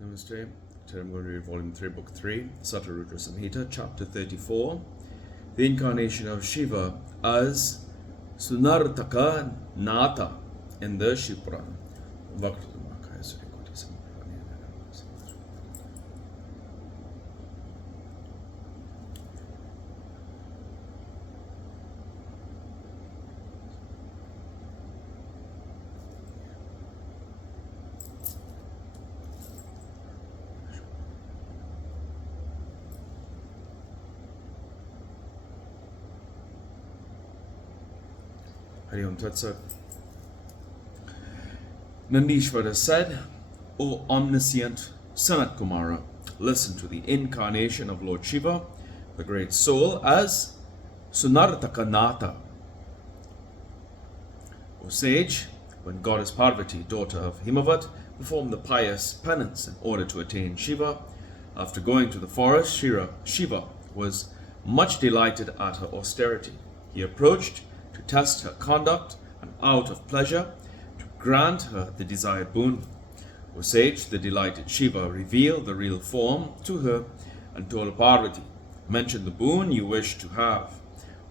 Namaste. Today I'm going to read Volume 3, Book 3, SataRudra Samhita, Chapter 34, the incarnation of Shiva as Sunartaka Nata in the Shiva Puran. Hari Om Tat Sat. Nandishvara said, O omniscient Sanat Kumara, listen to the incarnation of Lord Shiva, the great soul, as Sunartakanata. O sage, when goddess Parvati, daughter of Himavat, performed the pious penance in order to attain Shiva, after going to the forest, Shiva was much delighted at her austerity. He approached to test her conduct, and out of pleasure to grant her the desired boon. O sage, the delighted Shiva revealed the real form to her and told Parvati, mention the boon you wish to have.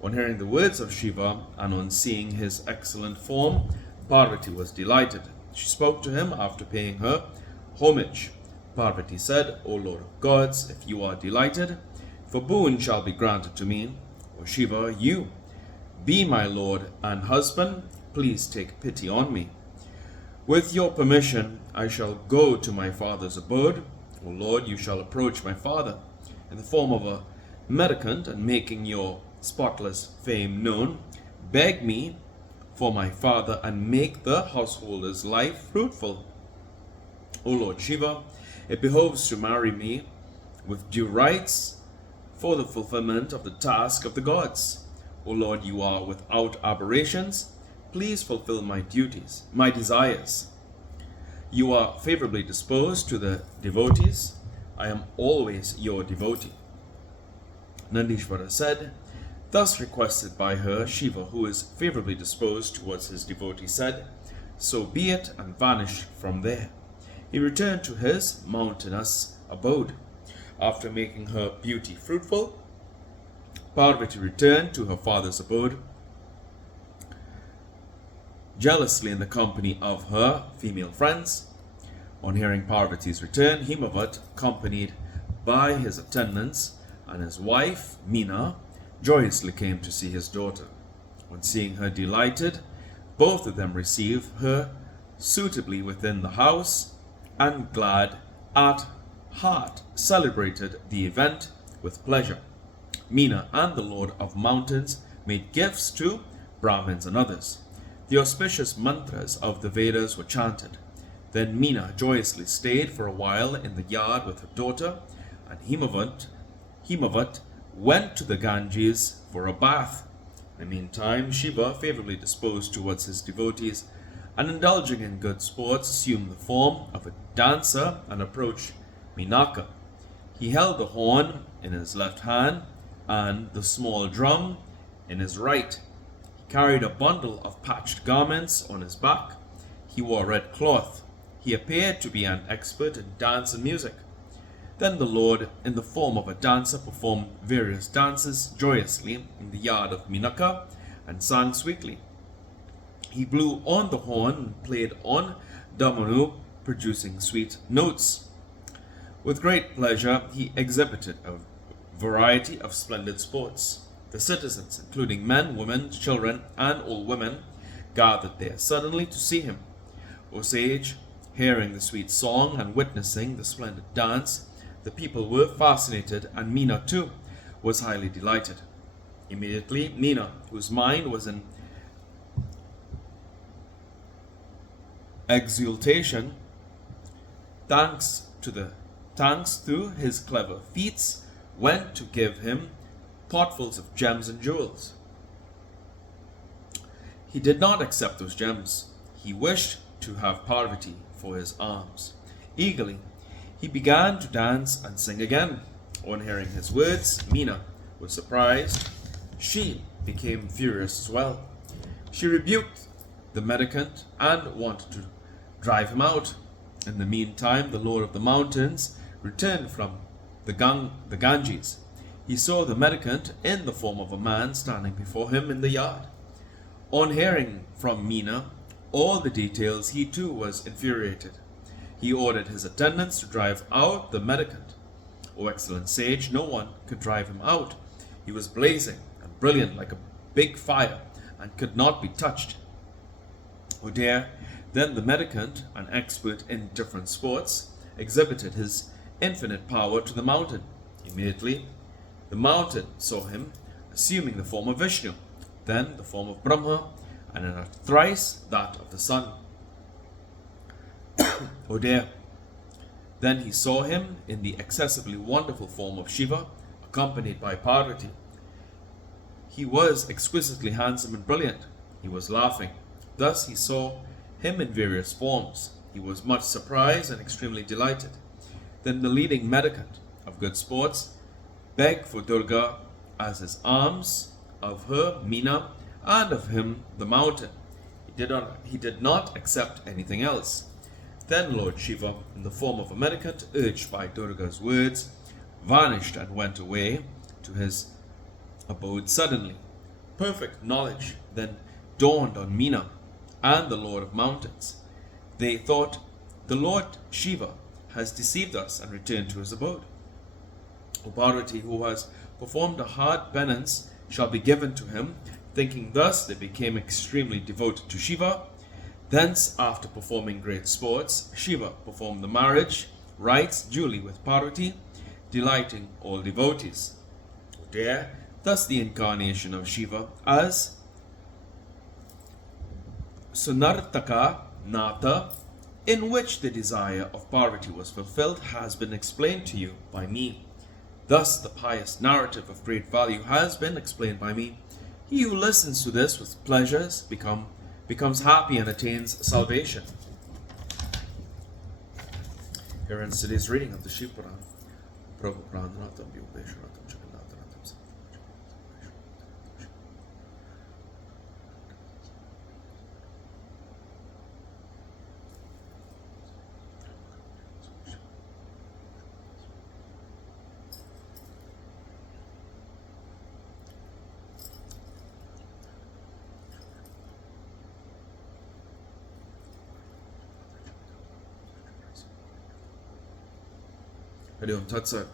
On hearing the words of Shiva and on seeing his excellent form, Parvati was delighted. She spoke to him after paying her homage. Parvati said, O Lord of gods, if you are delighted, if a boon shall be granted to me, O Shiva, you be my lord and husband, please take pity on me. With your permission, I shall go to my father's abode. O Lord, you shall approach my father in the form of a mendicant, and making your spotless fame known, beg me for my father and make the householder's life fruitful. O Lord Shiva, it behoves to marry me with due rights for the fulfillment of the task of the gods. O Lord, you are without aberrations. Please fulfill my duties, my desires. You are favorably disposed to the devotees. I am always your devotee. Nandishvara said, thus requested by her, Shiva, who is favorably disposed towards his devotee, said, so be it, and vanished from there. He returned to his mountainous abode. After making her beauty fruitful, Parvati returned to her father's abode, jealously in the company of her female friends. On hearing Parvati's return, Himavat, accompanied by his attendants and his wife, Meena, joyously came to see his daughter. On seeing her delighted, both of them received her suitably within the house, and glad at heart celebrated the event with pleasure. Meena and the Lord of Mountains made gifts to Brahmins and others. The auspicious mantras of the Vedas were chanted. Then Meena joyously stayed for a while in the yard with her daughter, and Himavat went to the Ganges for a bath. In the meantime, Shiva, favorably disposed towards his devotees and indulging in good sports, assumed the form of a dancer and approached Menaka. He held the horn in his left hand and the small drum in his right. He carried a bundle of patched garments on his back. He wore red cloth. He appeared to be an expert in dance and music. Then the Lord, in the form of a dancer, performed various dances joyously in the yard of Menaka and sang sweetly. He blew on the horn and played on damanu, producing sweet notes. With great pleasure, he exhibited a variety of splendid sports. The citizens, including men, women, children, and old women, gathered there suddenly to see him. O sage, hearing the sweet song and witnessing the splendid dance, the people were fascinated, and Meena too was highly delighted. Immediately, Meena, whose mind was in exultation, thanks to his clever feats, went to give him potfuls of gems and jewels. He did not accept those gems. He wished to have Parvati for his arms. Eagerly, he began to dance and sing again. On hearing his words, Meena was surprised. She became furious as well. She rebuked the mendicant and wanted to drive him out. In the meantime, the Lord of the Mountains returned from the Ganges. He saw the mendicant in the form of a man standing before him in the yard. On hearing from Meena all the details, he too was infuriated. He ordered his attendants to drive out the mendicant. O excellent sage, no one could drive him out. He was blazing and brilliant like a big fire and could not be touched. O dear, then the mendicant, an expert in different sports, exhibited his infinite power to the mountain. Immediately, the mountain saw him, assuming the form of Vishnu, then the form of Brahma, and in a thrice that of the sun. Oh dear! Then he saw him in the excessively wonderful form of Shiva, accompanied by Parvati. He was exquisitely handsome and brilliant. He was laughing. Thus he saw him in various forms. He was much surprised and extremely delighted. Then the leading mendicant of good sports begged for Durga as his alms, of her Meena, and of him the mountain. He did not accept anything else. Then Lord Shiva, in the form of a mendicant, urged by Durga's words, vanished and went away to his abode suddenly. Perfect knowledge then dawned on Meena and the Lord of Mountains. They thought, the Lord Shiva has deceived us and returned to his abode. O Parvati, who has performed a hard penance, shall be given to him. Thinking thus, they became extremely devoted to Shiva. Thence, after performing great sports, Shiva performed the marriage rites duly with Parvati, delighting all devotees. O dear, thus the incarnation of Shiva as Sunartaka Nata, in which the desire of Parvati was fulfilled, has been explained to you by me. Thus the pious narrative of great value has been explained by me. He who listens to this with pleasures becomes happy and attains salvation. Here ends today's reading of the Shiva Puran. Hari Om Tat Sat.